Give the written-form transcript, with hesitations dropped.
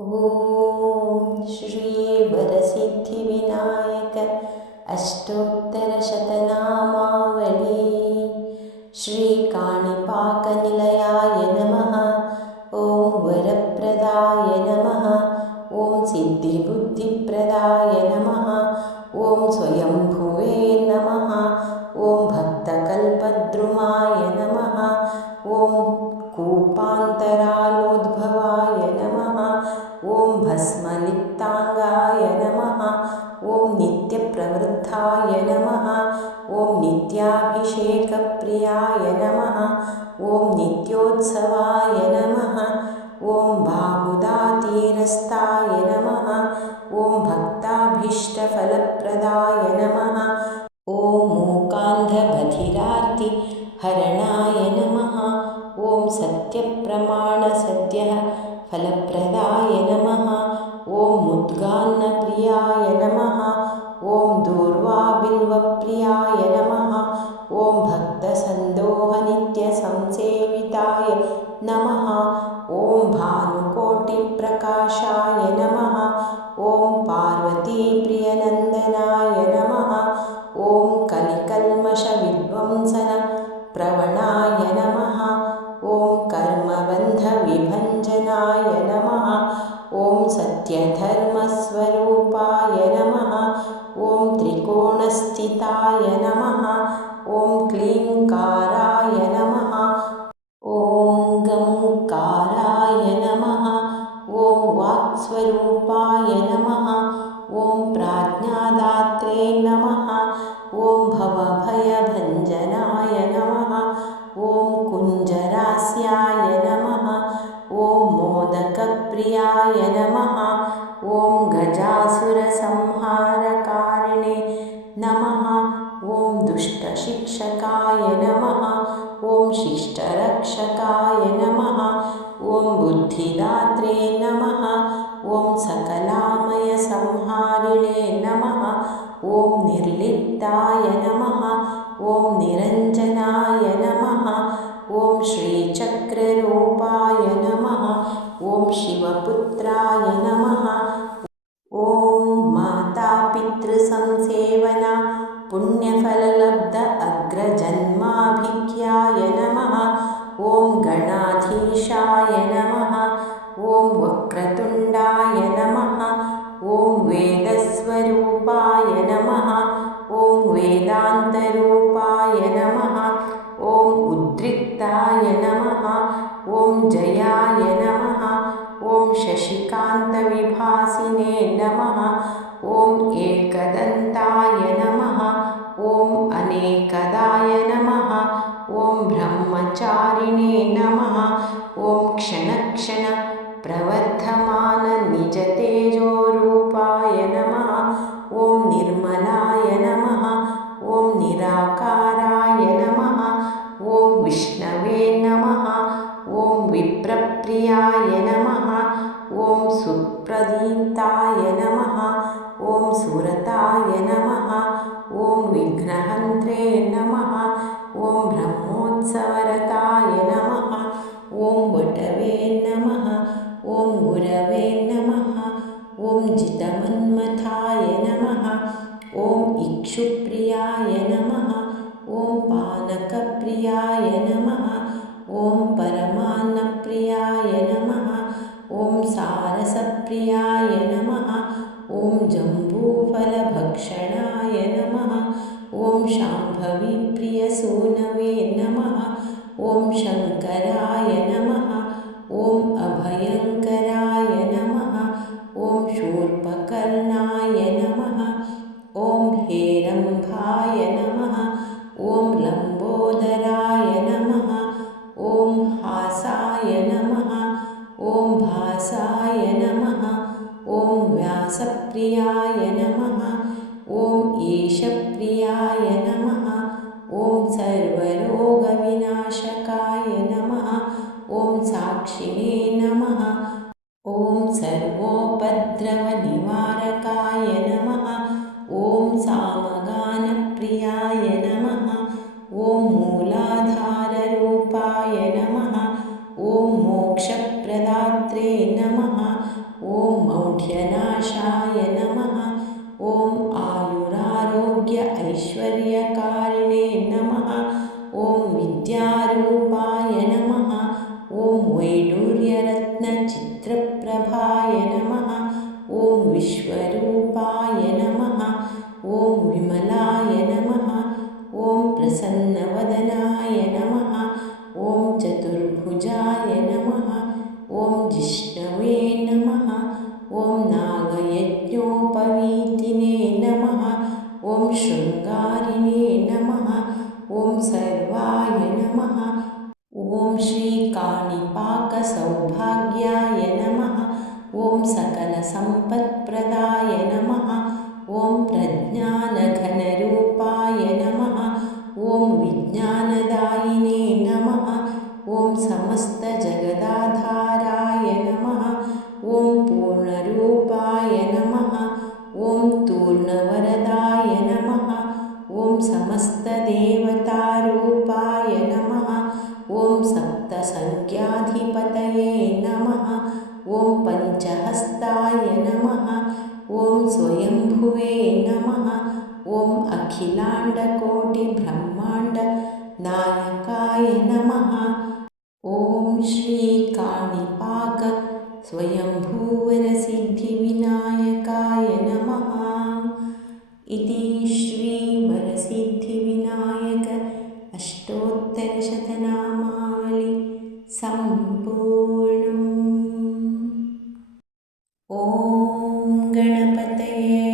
ॐ श्री वरसिद्धिविनायक अष्टोत्तरशतनामावली श्रीकाणिपाकनिलयाय नमः। ॐ वरप्रदाय नमः। ॐ सिद्धिबुद्धिप्रदाय नमः। ॐ स्वयंभुवे नमः। ॐ भक्तकल्पद्रुमाय नमः। ॐ कूपान्तरालोद्भवाय नमः। ॐ भस्मलिप्ताङ्गाय नमः। ॐ नित्यप्रवृद्धाय नमः। ॐ नित्याभिषेकप्रियाय नमः। ॐ नित्योत्सवाय नमः। ॐ बाहुदातीरस्ताय नमः। ॐ भक्ताभीष्टफलप्रदाय नमः। ॐ मूकान्धबधिरार्तिहरणाय नमः। ॐ सत्यप्रमाणसद्यः फलप्रदाय नमः। ॐ मुद्गान्नप्रियाय नमः। ॐ दूर्वाबिल्वप्रियाय नमः। ॐ भक्तसन्दोहनित्यसंसेविताय नमः। ॐ भानुकोटिप्रकाशाय नमः। ॐ पार्वतीप्रियनन्दनाय नमः। ॐ कलिकल्मषविध्वंसनप्रवणाय नमः। ॐ कर्मबन्धविभञ्जनाय नमः। ॐ सत्यधर्मस्वरूपाय नमः। ॐ त्रिकोणस्थिताय नमः। ॐ क्लीङ्काराय नमः। ॐ गङ्काराय नमः। ॐ वाक्स्वरूपाय नमः। ॐ प्राज्ञादात्रे नमः। ॐ भवभयभञ्जनाय नमः। ॐ कुञ्जरास्याय नमः। ॐ मोदकप्रियाय नमः। ॐ गजासुरसंहारकारिणे नमः। ॐ दुष्टशिक्षकाय नमः। ॐ शिष्टरक्षकाय नमः। ॐ बुद्धिदात्रे नमः। ॐ सकलामयसंहारिणे नमः। ॐ निर्लिप्ताय नमः। ॐ निरञ्जनाय नमः। ॐ श्रीचक्ररूपाय नमः। ॐ शिवपुत्राय नमः। ॐ मातापितृसंसेवना पुण्यफललब्ध अग्रजन्माभिज्ञाय नमः। ॐ गणाधीशाय नमः। ॐ वक्रतुण्डाय नमः। ॐ वेदस्वरूपाय नमः। ॐ वेदान्तरूपाय नमः। ॐ उद्रिक्ताय नमः। ॐ जयाय नमः। ॐ शशिकान्तविभासिने नमः। ॐ एकदन्ताय नमः। ॐ अनेकदाय नमः। ॐ ब्रह्मचारिणे नमः। ॐ क्षणक्षणप्रवर्धमाननिजतेजोरूपाय नमः। ॐ निर्मलाय नमः। ॐ निराकाराय नमः। ॐ विष्णवे नमः। ॐ विप्रप्रियाय नमः। ॐ सुप्रदीप्ताय नमः। ॐ सुरताय नमः। ॐ विघ्नहन्त्रे नमः। ॐ ब्रह्मोत्सवरताय नमः। ॐ वटवे नमः। ॐ गुरवे नमः। ॐ जितमन्मथाय नमः। ॐ इक्षुप्रियाय नमः। ॐ पानकप्रियाय नमः। ॐ परमान्नप्रियाय नमः। ॐ सारसप्रियाय नमः। ॐ जम्बूफलभक्षणाय नमः। ॐ शाम्भवीप्रियसूनवे नमः। ॐ शङ्कराय नमः। ॐ अभयङ्कराय नमः। ॐ शूर्पकर्णाय नमः। ॐ हेरम्भाय नमः। ॐ लम्बोदराय नमः। ॐ हासाय नमः। ॐ भासाय नमः। ॐ व्यासप्रियाय नमः। ॐ ईशप्रियाय नमः। ॐ सर्वरोगविनाशकाय नमः। ॐ साक्षिणे नमः। ॐ सर्वोपद्रवनिवारकाय नमः। ॐ सामगानप्रियाय नमः। ॐ मूलाधाररूपाय नमः। ॐ मोक्षप्रदात्रे नमः। ॐ चित्रप्रभाय नमः। ॐ विश्वरूपाय नमः। ॐ विमलाय नमः। ॐ प्रसन्नवदनाय नमः। ॐ चतुर्भुजाय नमः। ॐ जिष्णवे नमः। ॐ नागयज्ञोपवीतिने नमः। ॐ शृङ्गारिणे नमः। ॐ सर्वाय नमः। ॐ श्रीकाणिपाकसौभाग्याय नमः। ॐ सकलसम्पत्प्रदाय नमः। ॐ प्रज्ञानघनरूपाय नमः। ॐ विज्ञानदायिने नमः। ॐ समस्तजगदाधाराय नमः। ॐ पूर्णरूपाय नमः। ॐ तूर्णवरदाय नमः। ॐ समस्तदेवतारूपाय नमः। ॐ सप्तसङ्ख्याधिपतये नमः। ॐ पञ्चहस्ताय नमः। ॐ स्वयंभुवे नमः। ॐ अखिलाण्डकोटिब्रह्माण्डनायकाय नमः। ॐ श्रीकाणिपाक स्वयंभूवरसिद्धिविनायकाय नमः। इति श्रीवरसिद्धिविनायक अष्टोत्तरशतनामावली सम्पूर्णम्। ॐ गणपतये